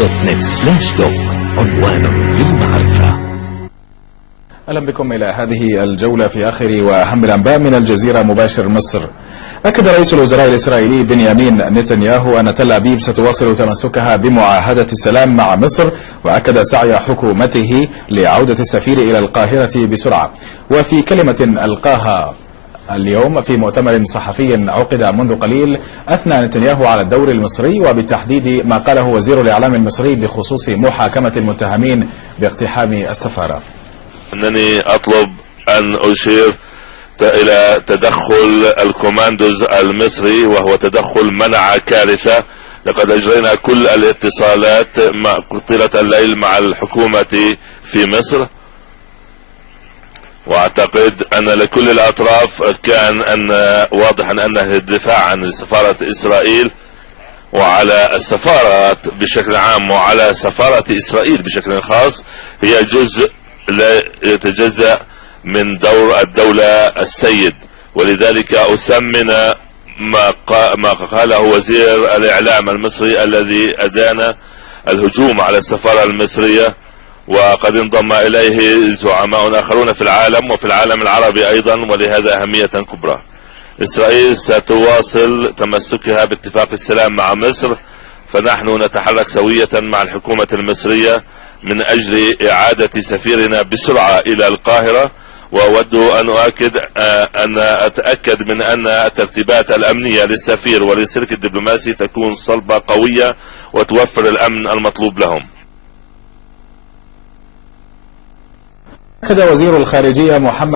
.net/doc عنوان للمعرفة. أهلا بكم إلى هذه الجولة في آخر وأهم الأنباء من الجزيرة مباشر مصر. أكد رئيس الوزراء الإسرائيلي بنيامين نتنياهو أن تل أبيب ستواصل تمسكها بمعاهدة السلام مع مصر، وأكد سعي حكومته لعودة السفير إلى القاهرة بسرعة. وفي كلمة ألقاها اليوم في مؤتمر صحفي عقد منذ قليل، أثنى نتنياهو على الدور المصري، وبالتحديد ما قاله وزير الإعلام المصري بخصوص محاكمة المتهمين باقتحام السفارة. أنني أطلب أن أشير إلى تدخل الكوماندوز المصري، وهو تدخل منع كارثة. لقد أجرينا كل الاتصالات طيلة الليل مع الحكومة في مصر، واعتقد ان لكل الاطراف كان واضحا انها الدفاع عن سفارة اسرائيل وعلى السفارات بشكل عام وعلى سفارة اسرائيل بشكل خاص هي جزء لا يتجزأ من دور الدولة السيد. ولذلك اثمن ما قاله وزير الاعلام المصري الذي ادان الهجوم على السفارة المصرية، وقد انضم اليه زعماء اخرون في العالم وفي العالم العربي ايضا، ولهذا اهمية كبرى. اسرائيل ستواصل تمسكها باتفاق السلام مع مصر، فنحن نتحرك سوية مع الحكومة المصرية من اجل اعادة سفيرنا بسرعة الى القاهرة. واود ان اتأكد من ان الترتيبات الامنية للسفير وللسلك الدبلوماسي تكون صلبة قوية وتوفر الامن المطلوب لهم. أكد وزير الخارجية محمد